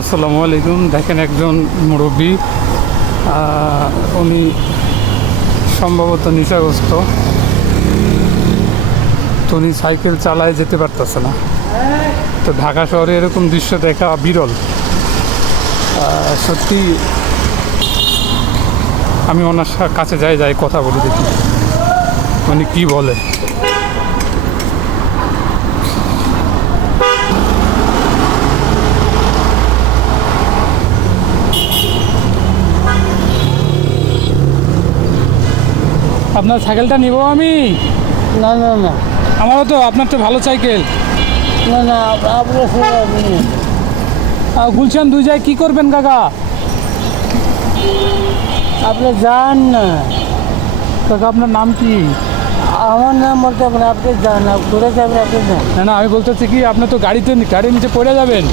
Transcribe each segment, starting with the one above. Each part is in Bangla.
আসসালামু আলাইকুম। দেখেন একজন মুরব্বী উনি সম্ভবত নেশাগ্রস্ত। তো উনি সাইকেল চালায় যেতে পারতেছে না। তো ঢাকা শহরে এরকম দৃশ্য দেখা বিরল। সত্যি আমি ওনার কাছে যাই যাই, কথা বলি দেখি। উনি কি বলে? আপনার সাইকেলটা নিব আমি? না না না। আমারও তো আপনার তো ভালো সাইকেল না না আপনার আপনি গুলশান দুই যায় কি করবেন কাকা? আপনি যান না। কাকা আপনার নাম কি? আমার নাম বলতে পারেন আপনি যান ঘুরে যাবেন আপনি যান। না না আমি বলতেছি কি আপনি তো গাড়িতে গাড়ির নিচে পড়ে যাবেন।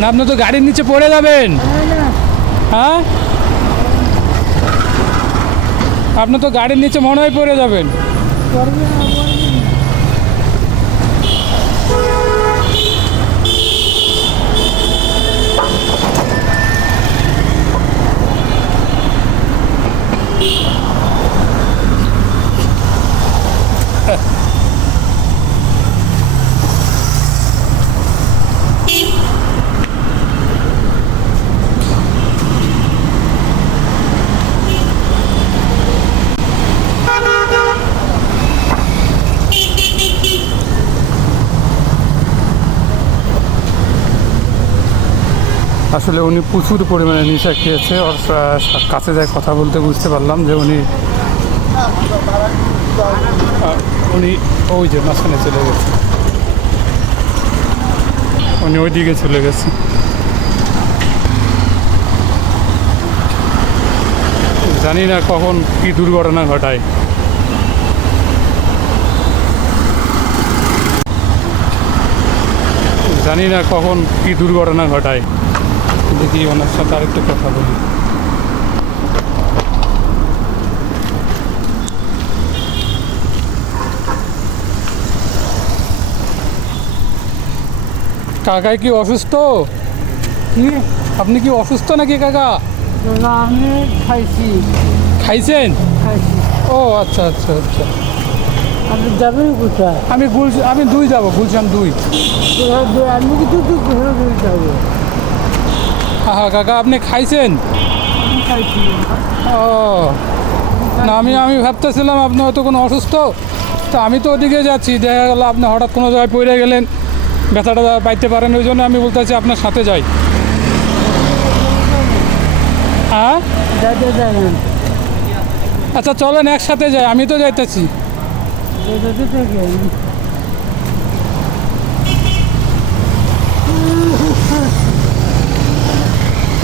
না আপনি তো গাড়ির নিচে পড়ে যাবেন। হ্যাঁ? আপনি তো গাড়ির নিচে মনে হয় পড়ে যাবেন। আসলে উনি প্রচুর পরিমাণে নেশা খেয়েছে। ওর কাছে যায় কথা বলতে বুঝতে পারলাম যে উনি উনি ওই যে মাঝখানে চলে গেছে। উনি ওই দিকে চলে গেছে। জানি না কখন কি দুর্ঘটনা ঘটায়। জানি না কখন কি দুর্ঘটনা ঘটায়। দেখি ওনার সাথে আরেকটু কথা বলি। কাকাই কি অসুস্থ? কি? আপনি কি অসুস্থ নাকি কাকা? আমি খাইছি। খাইছেন? খাইছি। ও আচ্ছা আচ্ছা আচ্ছা। আপনি যাবেন কোথায়? আমি গুল আমি দুই যাব গুলশান দুই। আমি কিন্তু যাব? হ্যাঁ কাকা, আপনি খাইছেন? ও, না, আমি আমি ভাবতেছিলাম আপনি হয়তো কোনো অসুস্থ। তো আমি তো ওদিকে যাচ্ছি, দেখা গেলো আপনি হঠাৎ কোনো জায়গায় পড়ে গেলেন, ব্যথাটা পাইতে পারেন, ওই জন্য আমি বলতেছি আপনার সাথে যাই। হ্যাঁ? আচ্ছা চলেন, একসাথে যাই, আমি তো যাইতেছি যেতে থেকে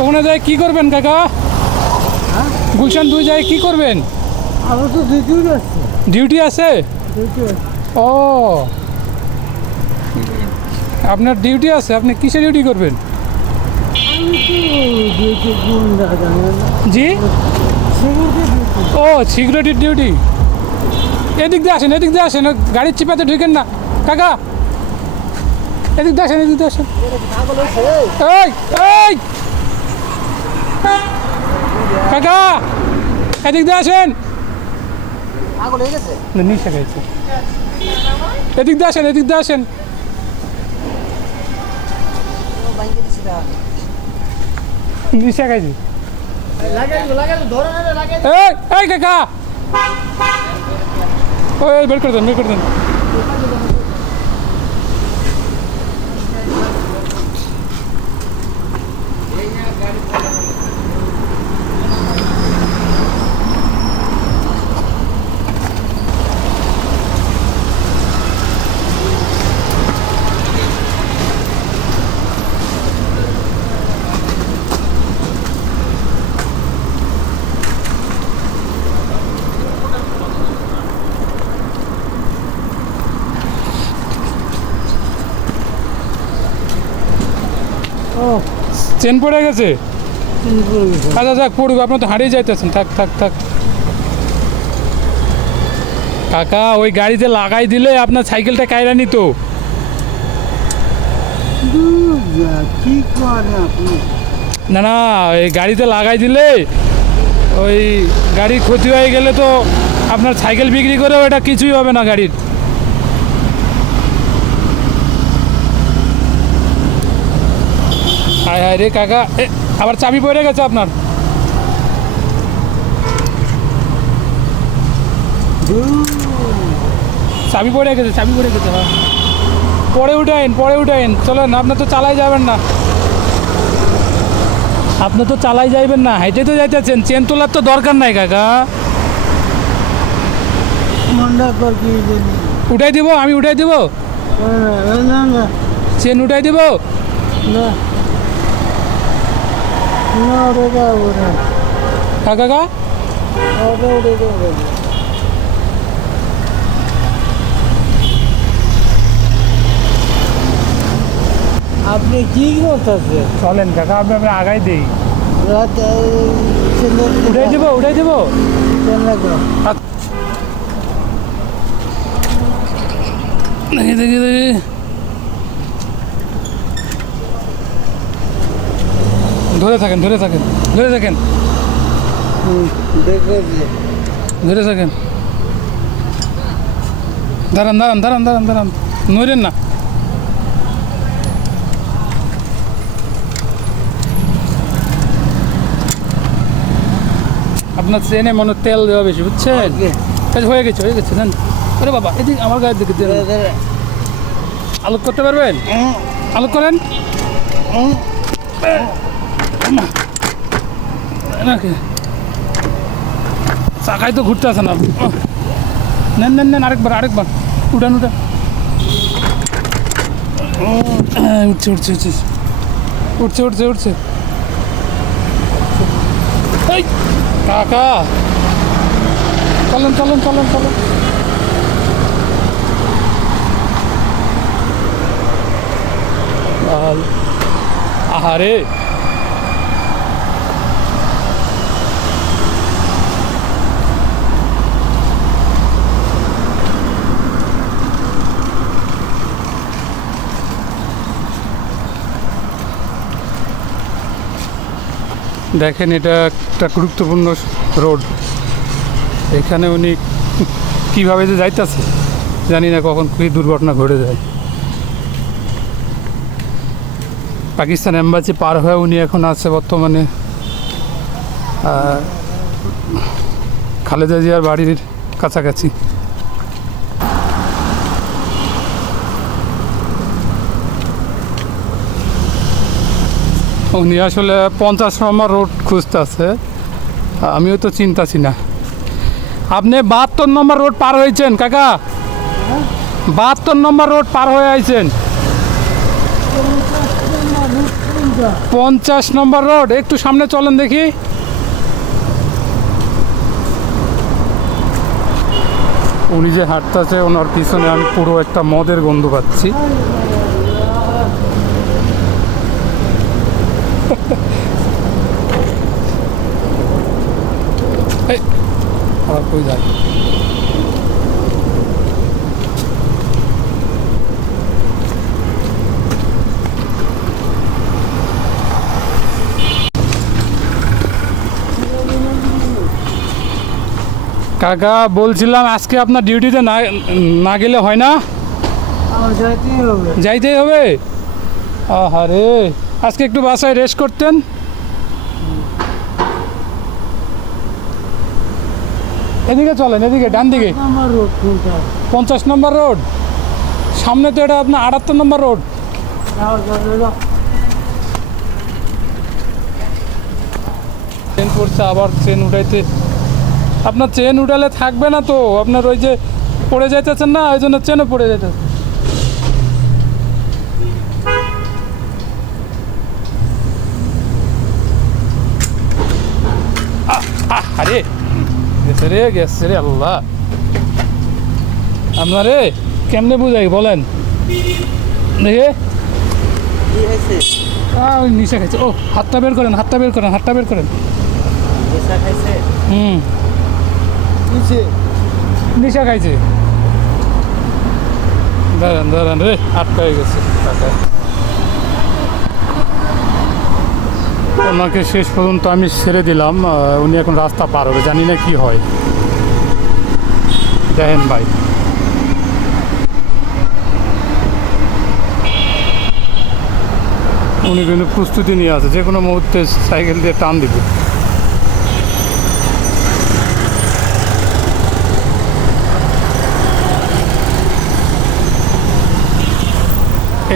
ওখানে যাই কি করবেন কাকা? গুলশান দুই যায় কি করবেন? আমার তো আছে। ডিউটি আছে? ও আপনার ডিউটি আছে আপনি কিসে ডিউটি করবেন? জি? ও সিকিউরিটির ডিউটি এদিক দিয়ে আসেন এদিক দিয়ে আসেন গাড়ির চিপাতে ঢুকেন না। কাকা এদিক দিয়ে আসেন এদিক দিয়ে আসেন। এই এই! কাকা এদিক দিয়ে আসেন। গেছে? এদিক দিয়ে আসেন এদিক দিয়ে আসেন। বাইকে দিছি না নিশা খাইছে লাগাই লাগাই ধরে না লাগাই এই এই কাকা। ওই বের করে দেন বের করে দেন। চেন পড়ে গেছে? আচ্ছা যাক পড়ুক আপনার তো হারিয়ে যাইতেছেন। থাক থাক থাক। কাকা ওই গাড়িতে লাগাই দিলে আপনার সাইকেলটা কায়রা নিত। না না এই গাড়িতে লাগাই দিলে ওই গাড়ির ক্ষতি হয়ে গেলে তো আপনার সাইকেল বিক্রি করেও এটা কিছুই হবে না গাড়ির। হায় হায় রে কাকা। আবার চাবি পড়ে গেছে আপনার। চাবি পড়ে গেছে চাবি পড়ে গেছে হ্যাঁ। পরে উঠাইন পরে উঠাইন চলেন আপনি তো চালাই যাবেন না। আপনি তো চালাই যাইবেন না হাইটে তো যাইতেছেন। চেন তোলার তো দরকার নাই কাকা। উঠাই দিব আমি উঠাই দিব। চেন উঠাই দিব। না। না ওরে যাব না। কাকা ওরে উড়ে যাব আপনি কি করতেছেন? চলেন কাকা আমি আমি আগাই দিই। উঠাই দিব উঠাই দিব? দেখি দেখি দেখি ধরে থাকেন ধরে থাকেন ধরে থাকেন। ধরে থাকেন। দাঁড়ান দাঁড়ান দাঁড়ান দাঁড়ান দাঁড়ান। নইলেন না। আপনার ট্রেনে মনে তেল দেওয়া বেশি বুঝছেন? হয়ে গেছে হয়ে গেছে জান আরে বাবা এদিক আমার গায়ের দিকে আলোক করতে পারবেন? আলোক করেন? চাকায় তো ঘুরতে আসে না। নেন নেন নেন, আরেকবার আরেকবার। উঠান উঠান। উঠছে উঠছে উঠছে। উঠছে উঠছে উঠছে। কাকা। চলেন চলেন চলেন চলেন। আহারে। দেখেন, এটা একটা গুরুত্বপূর্ণ রোড। এখানে উনি কীভাবে যে যাইতেছে, জানি না কখন কী দুর্ঘটনা ঘটে যায়। পাকিস্তান অ্যাম্বাসি পার হয়ে উনি এখন আছে বর্তমানে খালেদা জিয়ার বাড়ির কাছাকাছি। উনি আসলে পঞ্চাশ নম্বর রোড খুঁজতেছে। আমিও তো চিন্তাছি না। আপনি বাহাত্তর নম্বর রোড পার হয়েছেন, কাকা। বাহাত্তর নম্বর রোড পার হয়ে আইছেন। পঞ্চাশ নম্বর রোড একটু সামনে চলেন দেখি। উনি যে হাঁটতেছে, ওনার পিছনে আমি পুরো একটা মদের গন্ধ পাচ্ছি এই আবার কই যায় কাকা বলছিলাম আজকে আপনার ডিউটিতে না না গেলে হয় না? যাইতেই হবে। যাইতেই হবে? আহারে আজকে একটু বাসায় রেস্ট করতেন? এদিকে চলেন এদিকে ডান দিকে। পঞ্চাশ নম্বর রোড। সামনে তো এটা আপনার আটাত্তর নম্বর রোড। ট্রেন পড়ছে আবার ট্রেন উঠাইতে। আপনার চেন উঠালে থাকবে না তো আপনার ওই যে পড়ে যাইতেছেন না ওই জন্য চেনও পড়ে যাইতেছে রে গেছে রে আল্লাহ। আপনারে কেমনে বুঝাই বলেন? দেখে। নিশা খাইছে। ও হাতটা বের করেন হাতটা বের করেন হাতটা বের করেন। নেশা খাইছে? হুম। নিশা খাইছে। দাঁড়ান দাঁড়ান রে আটকা হয়ে গেছে। টাকা ওনাকে শেষ পর্যন্ত আমি ছেড়ে দিলাম উনি এখন রাস্তা পার হবে, জানি না কি হয়। দেখেন ভাই। উনি কিন্তু প্রস্তুতি নিয়ে আছে, যে কোনো মুহূর্তে সাইকেল দিয়ে টান দিব।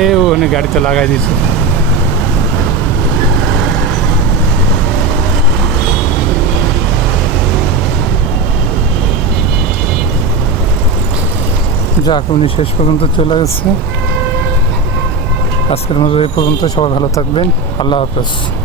এ ওখানে গাড়িতে লাগাই দিয়েছে। যাক, উনি শেষ পর্যন্ত চলে গেছে। আজকের মতো এই পর্যন্ত। সবাই ভালো থাকবেন। আল্লাহ হাফেজ।